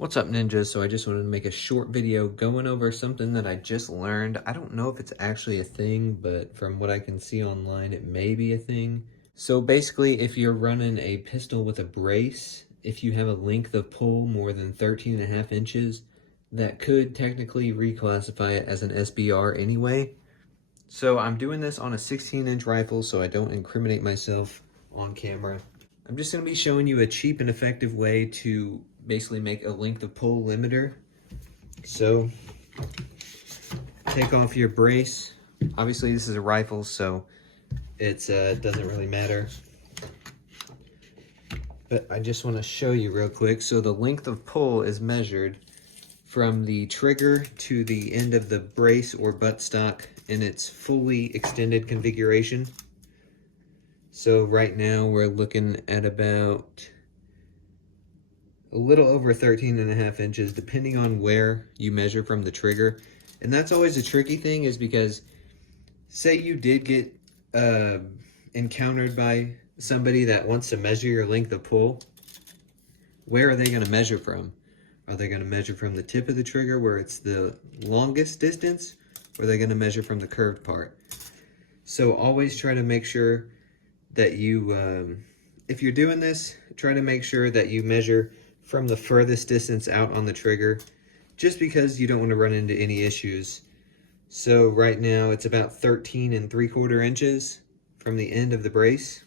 What's up, ninjas? So I just wanted to make a short video going over something that I just learned. I don't know if it's actually a thing, but from what I can see online, it may be a thing. So basically, if you're running a pistol with a brace, if you have a length of pull more than 13.5 inches, that could technically reclassify it as an SBR anyway. So I'm doing this on a 16-inch rifle so I don't incriminate myself on camera. I'm just going to be showing you a cheap and effective way to basically make a length of pull limiter. So take off your brace. Obviously this is a rifle, so it doesn't really matter. But I just want to show you real quick. So the length of pull is measured from the trigger to the end of the brace or buttstock in its fully extended configuration. So right now we're looking at about a little over 13.5 inches, depending on where you measure from the trigger. And that's always a tricky thing, is because say you did get encountered by somebody that wants to measure your length of pull, where are they going to measure from? Are they going to measure from the tip of the trigger where it's the longest distance, or are they going to measure from the curved part? So always try to make sure that you, if you're doing this, try to make sure that you measure from the furthest distance out on the trigger, just because you don't want to run into any issues. So right now it's about 13.75 inches from the end of the brace.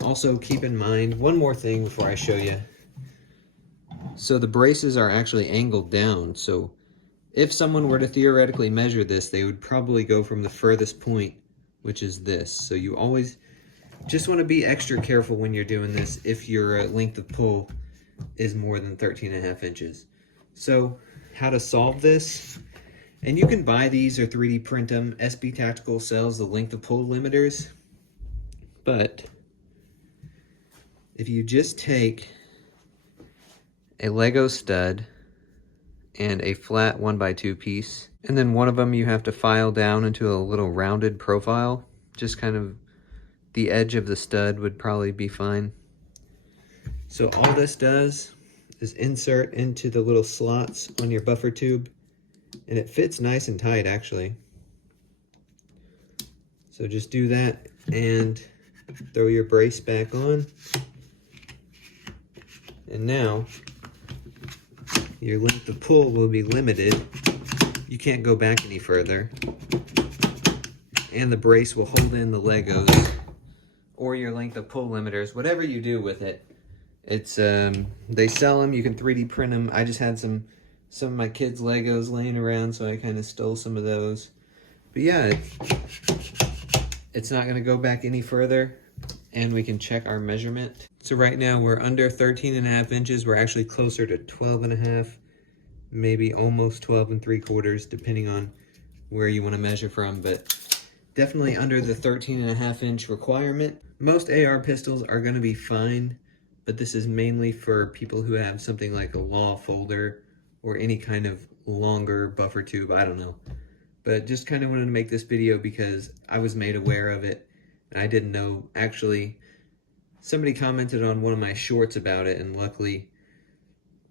Also keep in mind one more thing before I show you. So the braces are actually angled down, so if someone were to theoretically measure this, they would probably go from the furthest point, which is this. So you always just want to be extra careful when you're doing this if your length of pull is more than 13.5 inches. So how to solve this, and you can buy these or 3D print them. SB Tactical sells the length of pull limiters, but if you just take a Lego stud and a flat 1x2 piece, and then one of them you have to file down into a little rounded profile, just kind of the edge of the stud would probably be fine. So all this does is insert into the little slots on your buffer tube, and it fits nice and tight actually. So just do that and throw your brace back on, and now your length of pull will be limited. You can't go back any further, and the brace will hold in the Legos or your length of pull limiters, whatever you do with it. It's they sell them, you can 3D print them. I just had some of my kids' Legos laying around, so I kind of stole some of those. But yeah, it's not gonna go back any further, and we can check our measurement. So right now we're under 13.5 inches. We're actually closer to 12.5, maybe almost 12.75, depending on where you want to measure from, but definitely under the 13.5 inch requirement. Most AR pistols are going to be fine, but this is mainly for people who have something like a law folder or any kind of longer buffer tube, I don't know. But just kind of wanted to make this video because I was made aware of it, and I didn't know. Actually, somebody commented on one of my shorts about it, and luckily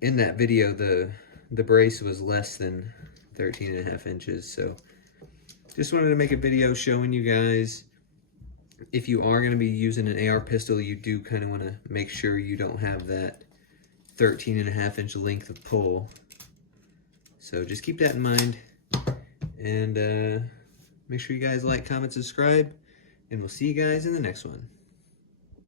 in that video the brace was less than 13.5 inches. So just wanted to make a video showing you guys, if you are going to be using an AR pistol, you do kind of want to make sure you don't have that 13.5 inch length of pull. So just keep that in mind, and make sure you guys like, comment, subscribe, and we'll see you guys in the next one.